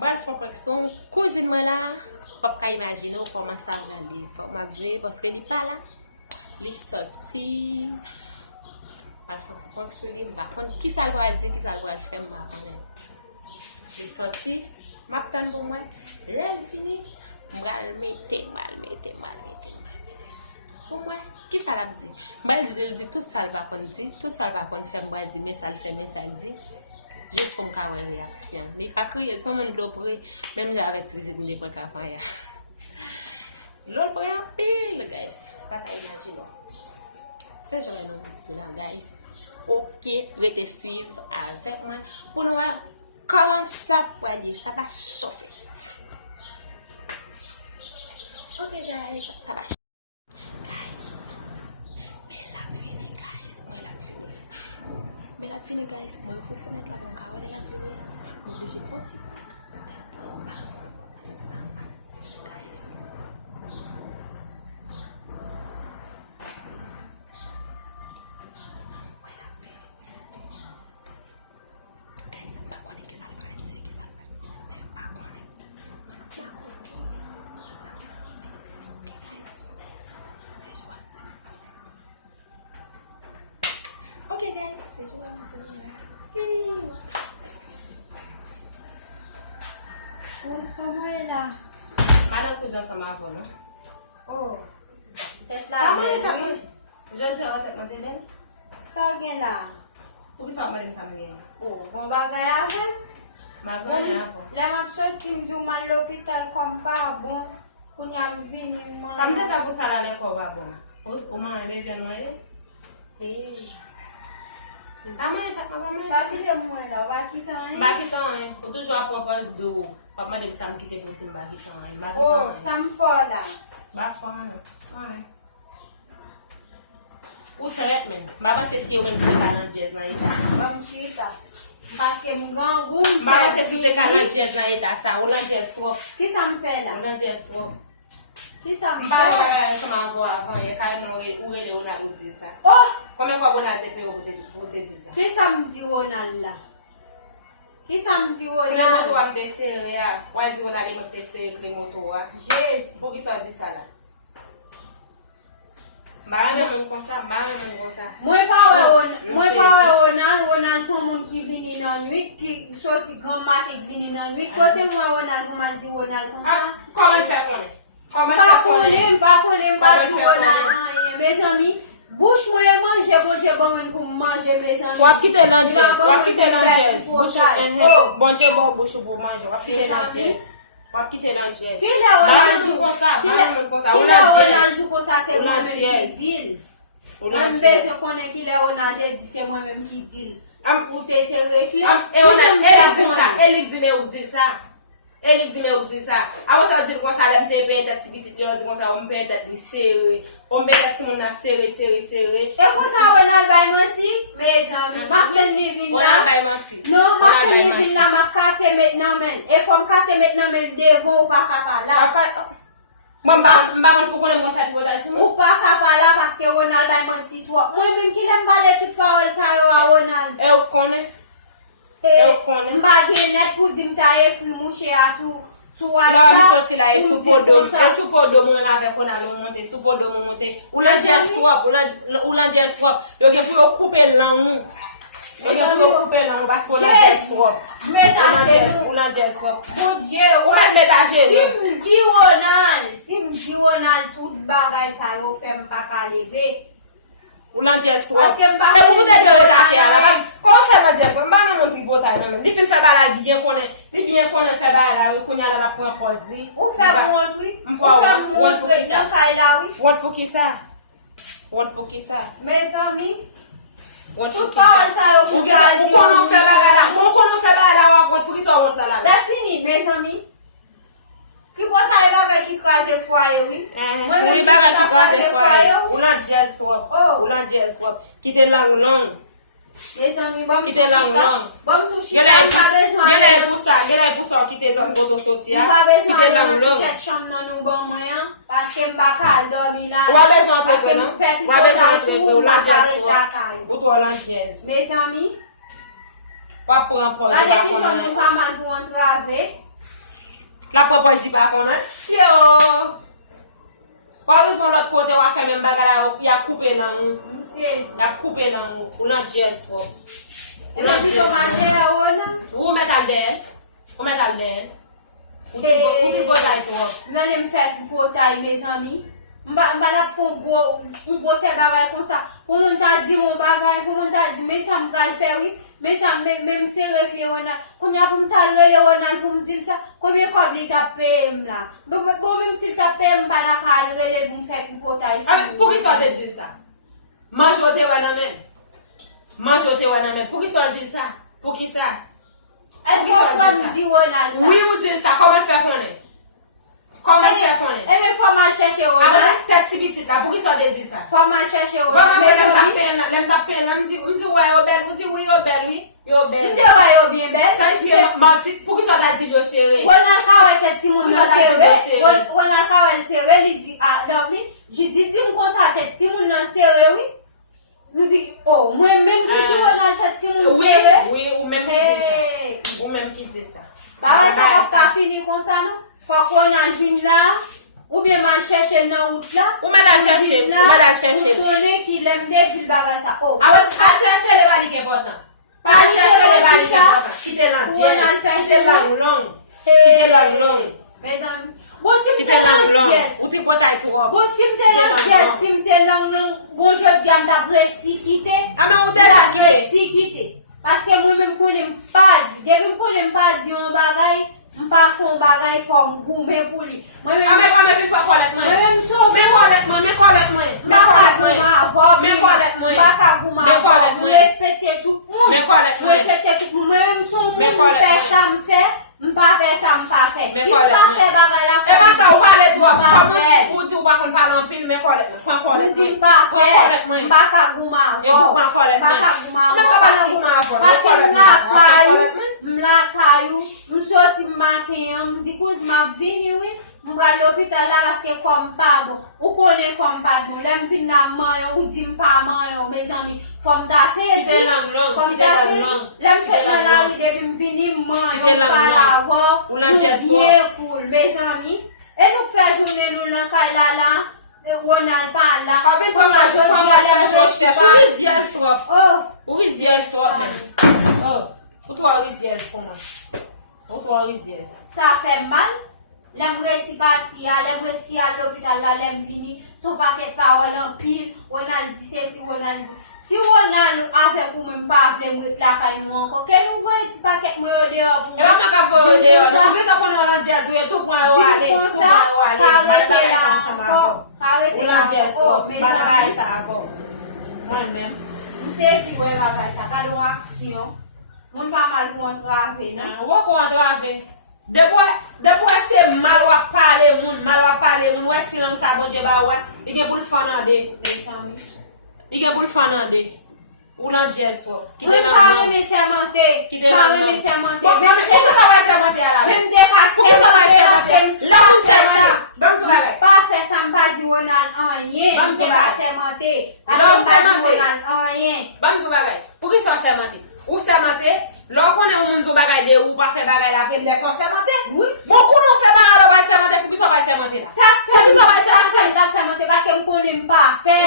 Bad for person, cause moi là, pas qu'à imaginer comment ça va aller. Faut m'avouer parce que il pas là. Il sorti. Alphonse pense que il va prendre qui ça doit dire, qui ça doit faire moi. Il sorti, m'attend pour moi. Là il fini. Moi mettre mal. Pour moi, qui ça l'a dit? Moi je dis tout ça va qu'on dit, tout ça va qu'on faire moi dire mais ça le fait mais ça dit. Juste pour faire une réaction. Il a créé son nom de prix, même avec ses ennemis pour faire rien. L'autre prix en pile, guys. Pas imaginer. C'est ça, guys. Ok, restez suivre avec moi pour nous voir comment ça peut aller. Ça va chauffer. Ok, guys, ça va. Comment est là? Madame cousin ça m'a volé. Oh. Tête Ah, là. moi je dis à votre madame. Ça vient là. Pour que ça m'a dit famille. Oh, on va gagner avec. Ma grand-mère a fait. Là m'a sorti me dit mal l'hôpital comme pas bon. Qu'on y a venu moi. Ça me dit pas pour ça là l'école va bon. Parce que comment elle vient moi. Ah mais ta maman. Ça qui est moi là, va quitter hein. Ba quitter pour toujours propose de papa de ça me quitter pour c'est ba quitter. Oh, ça me fait là. Ba fort. Ouais. Ou traitement. Ba c'est si on veut pas dans jazz là. Comme ça. Parce que mon grand goût. Ba c'est si tu canal jazz là et ça. On a jazz trop. Qui ça me fait là? On a jazz trop. Qui ça me fait? Ba ça m'a voir avant il quand nous est on a dit ça. Oh! Combien fois on a depuis pour te dire ça. Qui ça me dit Ronald là? Qui ça me dit Le Ronald? moto va me desserrer. Ouais dit on allait me desserrer le moto. Jésus. Pour qui ça dit ça là? Même comme ça. Moi pas Ronald son monde qui vient dans nuit qui sorti grand marque qui vient dans nuit côté moi Ronald m'a dit Ronald comme ça. Comment faire Pas dit Ronald mes amis bouche moi manger pour manger mes amis. Ou quitter l'angès. Bon Dieu bon bouche pour manger. Ou quitter l'angès. Qui est Ronald comme ça c'est moi même qui dit. On besoin connaît qui est Ronald dit c'est moi même qui dit. Pour te serrer Elle dit ça. Avant ça dire comme ça, elle me pète petit dit comme ça, on pète serré. On pète si on a serré. Et comme ça Ronald va mentir, mes amis, ma peine ni vinn là. Non, ma peine ni vinn là, ma casser maintenant men. Et faut me casser maintenant men devant ou pas capable là. Bon pas faut qu'on me fait votation. Ou pas capable là parce que Ronald va mentir toi. Moi même qui l'aime parler toute parole ça à Ronald. Et on connaît. Mba gen net pour dire m'ta écrit mon cher sous WhatsApp. Là sorti là et sous podo mon avec on a monter sous podo monter. Ou la swap, ou la swap. Donc il faut couper langue. Il faut couper langue parce qu'on a swap. Mais ta ou la swap. Mon Dieu, ouais. Si m'di Ronald tout bagay ça yo fait m'pa ka lever. Ou la swap. Parce que m'pa ou de comment faire la swap? M'pa non tribota même. Ni fin faire la bien connaît faire la qu'on y a la point pause li. Ou faire mon truc. Ou faire mon truc dans Kaila oui. What pour qui ça? Mes amis, What pour tout qui parole ça? ça yo On qu'on fait la pour qui ça honte là. La fini mes amis. Qui bota bagay qui crase foyer oui. Moi même bagay qui crase foyer. Ou la jazz swap. Qui te langue non. Mes amis, bon Qui te langue non. Bon touche. Pas pour ça qui te zone photo social. pas besoin Qui te langue non. de cette chambre dans nous bon moyen parce que m'pa ka dormir là. Ou a besoin de faire non. Ou a besoin de faire ou la jazz swap. Ou toi la jazz. Mes amis, Pas pour un poste. allez nous chambre nous pas mal pour entrer avec. La proposi pa konan. Si yo. Kwa ou fon lot kote wap fè men bagala ya koupe nan mou. Ya koupe nan mou. Ou nan jez trop. Ou nan jez trop. Ou met al den. Ou met al den. Ou ti potay trop. Mwen em fè ki potay, mes ami. Mba nap fon go fè bagay kon sa. Pou moun ta di moun bagay, pou moun ta di, me sa mkal fè wè. Me sa mèm se refle wonan. Koun ya pou mta rele wonan pou mdil sa. Koumye kob li ta pèm la. Bo mèm si ta pèm pa na kal rele pou mfèk mpotay. Pou ki so te di sa? Manjote wana men. Manjote wana men. Pou ki so di sa? Pou ki sa? Eski so di sa? Di wonan sa. Oui ou di sa? Koman fè konen? Koman fè konen? Eme fwa man chèche wonan. Ame te ti bitit la. Pou ki so te di sa? Fwa man chèche wonan. Vaman fè lem da pen la. Mzi wè yo bel. Mzi wè yo bel wè. Yo bel. Mde wè yo bien bel. Tan si manti. Pou ki so ta di yo sere? Wonan ka wè te ti moun yo sere. Wonan ka wè sere li di. Lovely. Ji di mkonsa te ti moun yo sere wè. Nou di, oh, mwen menm ki di wonan te ti moun sere. Oui, ou menm ki di sa. Ou menm ki di sa. Ba wè sa pa fini konsa nou. Fwa kon an vin la, ou bien man chèche nan wout la. Ou men a chèche, ou men a chèche. Ou konen ki lemde di baga sa. Awe, pa chèche le bali ke potan. Pa chèche le bali ke potan. Kite lan jèz, kite lan long. Kite lan long. Bezan, bo si mte lan jèz. Ou ti potay trop. Bo si mte lan jèz, si mte long long, bon jodi am da bresi kite. Ame ou te la bresi kite. Paske mwen men konen mpadi. Devi konen mpadi yon bagay. Mpa fon bagay fòm goumen pou li. Ame fit pa kolet mwen. Mwen mson Men kolet mwen, men kolet mwen. Baka gouman avò. Men kolet mwen. Baka gouman avò. Mwen respecte tout moun. Men kolet Mwen respecte tout moun. Mwen mson moun mpe sa mfe. Mpa fe sa mpa fe. Si mpa fe bagay la fòm. E pa sa ou pale dwa. Mpa fe. Ou ti ou wakon palan pil men kolet mwen. Mwen di mpa fe. Baka gouman avò. Baka gouman avò. Men pa palan gouman avò. Paske mla kayou. Msoti mmaken, mdi kouz map vini wè, mga l'opital la raske kwa mpado, ou konen kwa mpado, lem vin nan manyo, ou di mpa manyo, me zami, fwa mta sezi, lem set nan la wide vini manyo, mpa lavo, nou biye koul, me zami, e nou fè jounen nou nan kailala, wonan pan la, konan jodi alem jodi pan, ou izyes to, ou to a izyes pou man. Sa fè mal, lem resi pati ya, lem resi al l'opital la, lem vini, son paket pa wonan pil, wonan di se si wonan di. Si wonan afe pou mwen pa avle mwet la kay nou anko, ke nou voye ti paket mwen ode yo pou mwen. E waman ka fò ode yo, nou se ta kon wonan jazz we, tou kwa yo ale, tou kwa yo ale, karete la anko, wonan jazz we, bezan bagay sa anko. Mwen men. Mse si wè bagay sa, kado aksyon. Moun pa mal pou an trave, nan? Wak ou an trave? Depwa se mal wak pale moun, wè si nan sa bonje ba wè, i gen pou l'fanande. I gen pou l'fanande. Ou nan jez to. Moun pa reme semente. Pa reme semente. Pou ki sa wè semente ala? Mèm de pa semente. Bam sou bagay. Pa fe sa mpa di wonan anyen. Bam sou De pa bagay. semente. Non, Pa di wonan anyen. Bam sou bagay. Pou ki sa semente? Ou semente, lò konen moun sou bagay de ou pa fe bagay la fe lè son semente. Oui. Moun kou nou fe bagay la wè semente, pou ki sa wè semente? Sak semente paske m konen mpa fe.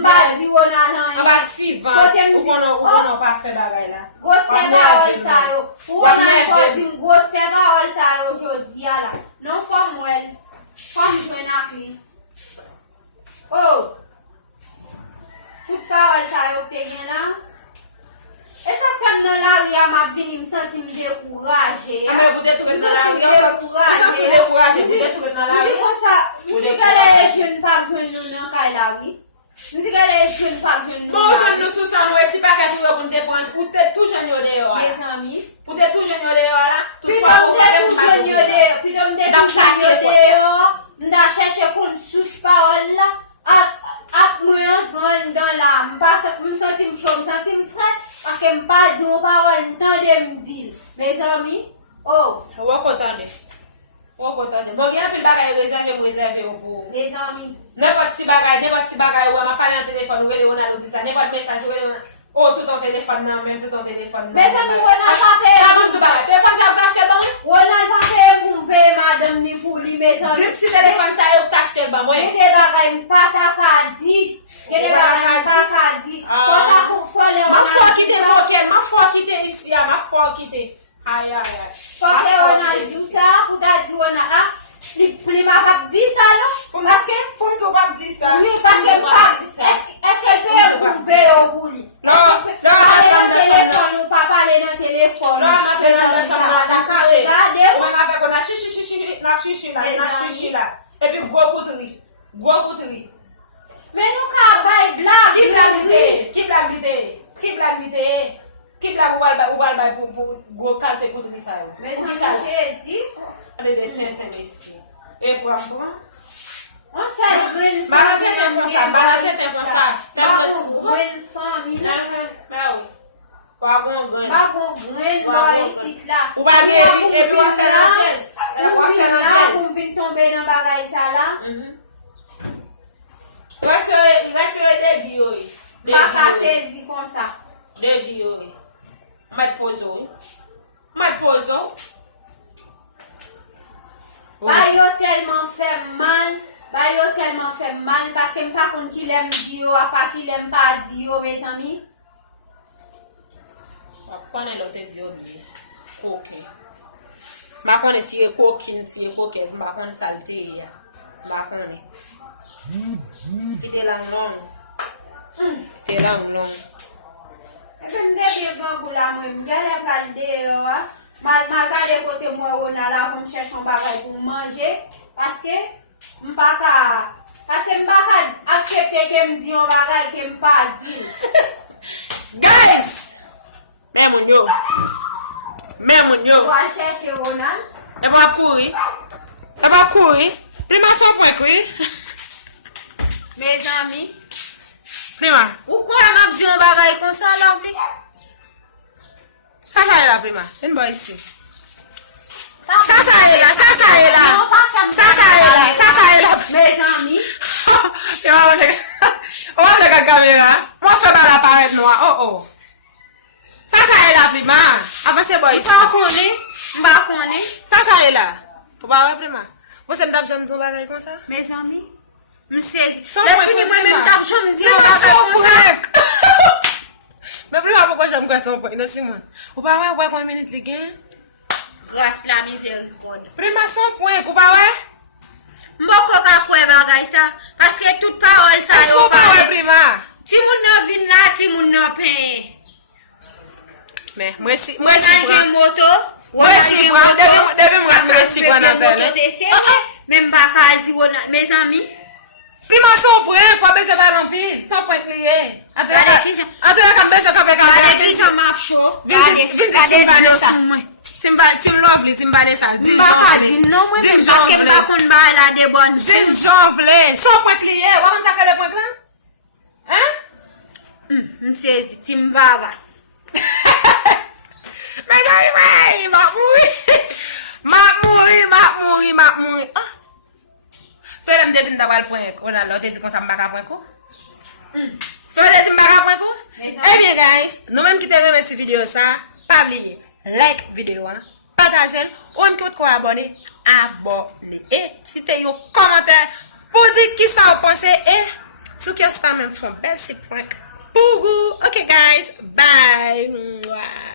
Mpa di wonan anyen. Aba si van, ou konon pa fe bagay la. Gose ba ol sa yo. Wonan fò di m gose ba ol sa yo jodi ya la. Non fò mwen. Fò m jwen ak li. Oh. Tout fa ol sa yo te gen la. E sak fèm nan la ou ya map vini m senti m dekouraje. Ame pou detouve nan la ou. M senti m dekouraje. Pou detouve nan la ou. M di kon sa, m di gale le jen pap jwen nou nan kay la ou. M di gale le jen pap jwen nou. Moun jen nou sou san nou eti pa kati ou pou nte pwant. Ou te tou jen yo de yo a. Bez ami. Pou te tou jen yo de yo a la. Pi dom te tou jen yo de yo. Pi dom te tou jen yo de yo. M da chèche kon sous parol la. Ak mwen entran dan la. M senti m chou, m senti m fret. Paske m pa di ou parol, m tande m dil. Bez ami. Oh. Wak otande. Bon gen fil bagay rezerve ou pou. Bez ami. N'importe si bagay ou a ma pale an telefon ou ele ou nan ou di sa. N'importe mesaj ou ele ou nan. Oh, tout an telefon nan, men tout an telefon nan. Bez ami, ou nan pa pe. Telefon sa ou kache don? Ou nan pa pe pou m Faut que on a dit ça, ou t'as dit on a li m'a pas dit ça là parce que Pour ne pas dire ça. oui parce que est-ce qu'elle peut trouver au bout li? Non, Téléphone ou pas parler dans téléphone. Non, ma femme dans la chambre d'accord, regardez. Ouais, ma femme, on a chichi là. Et puis gros couturi. Mais nous ka bay blague. Qui blague pour gros qualité couturi ça. Mais ça Jésus, Allez de tintin ici. Et pour moi. on s'est green Balanço green famille. Mais oui. Pas bon grain. Pas bon green boy ici là. Ou pas et puis on fait la chaise. On fait la chaise. Pour venir tomber dans bagaille ça là. Reste des bio. Pas saisi comme ça. Des bio. Mais pose. Mais pose. Bah yo tellement fait mal parce que m'pa konn qui l'aime dire à pas qui l'aime pas dire mes amis. Connais l'autre yeux bien. OK. Ma connais si coquine, si coquette, ma connais saleté ya. Ma connais. Il est là long. Il là long. Et puis m'dé bien gangou là moi m'gale regarder wa. Mal regarder côté moi on a là pour me chercher un bagage pour manger parce que m'pa accepter que me dit un bagage que m'pa dit. Guys! Même yo. Pour aller chercher Ronald. E ba courir. Prima son point courir. Mes amis, Prima. pourquoi m'a dit un bagage comme ça lovely? Ça est là, prima. Viens voir ici. Ça est là. Non, pas Ça est là. Mes amis, On va faire la caméra. Moi, je fais pas l'appareil noir. Oh. Ça est là, prima. Avancez, boy. m'pa connaît. Ça est là. Vous pas prima. Vous savez que j'aime son bagage comme ça? Mes amis, m'sais, Sans la point fini pour moi-même prima. tap j'aime dire un bagage comme ça. Mais prima, pourquoi j'aime quoi son point? Non, Simon. Vous pas ouais, combien de minutes les gains? Grâce la miséricorde. Prima, son point. Vous pas ouais? Mboko ka kwe bagay sa, parce que toute parole sa Est-ce yo que vous pa. prima? Ti moun nan vin la, ti moun nan pen. Mais moi si Mwen nan gen moto, Moi si depuis moi si quoi appelle. même pas kal ti wona, mes amis. Prima son point, pas besoin de remplir, son point plié. Gade ki jan, Entre comme besoin comme gade ki jan map show. Gade lo sou mwen. Tim lovely, Tim Vanessa. Mba ka di non mwen men, parce que mba kon ba la de bonne. Tim Jonvle, son point plié. On ça que le point là? Hein? Msezi, ti mbava. Mais ouais, m'a mouri. So elle me dit d'avoir le point, on a l'autre dit qu'on ça m'a point ko. So elle dit m'a point ko. Eh bien guys, nous même qui te remettre cette vidéo ça, pas oublier like vidéo hein, partager ou même qui quoi abonner, et si tu as un commentaire pour dire qui ça vous pensez et ce que ça même font belle c'est point pour vous. OK guys, bye.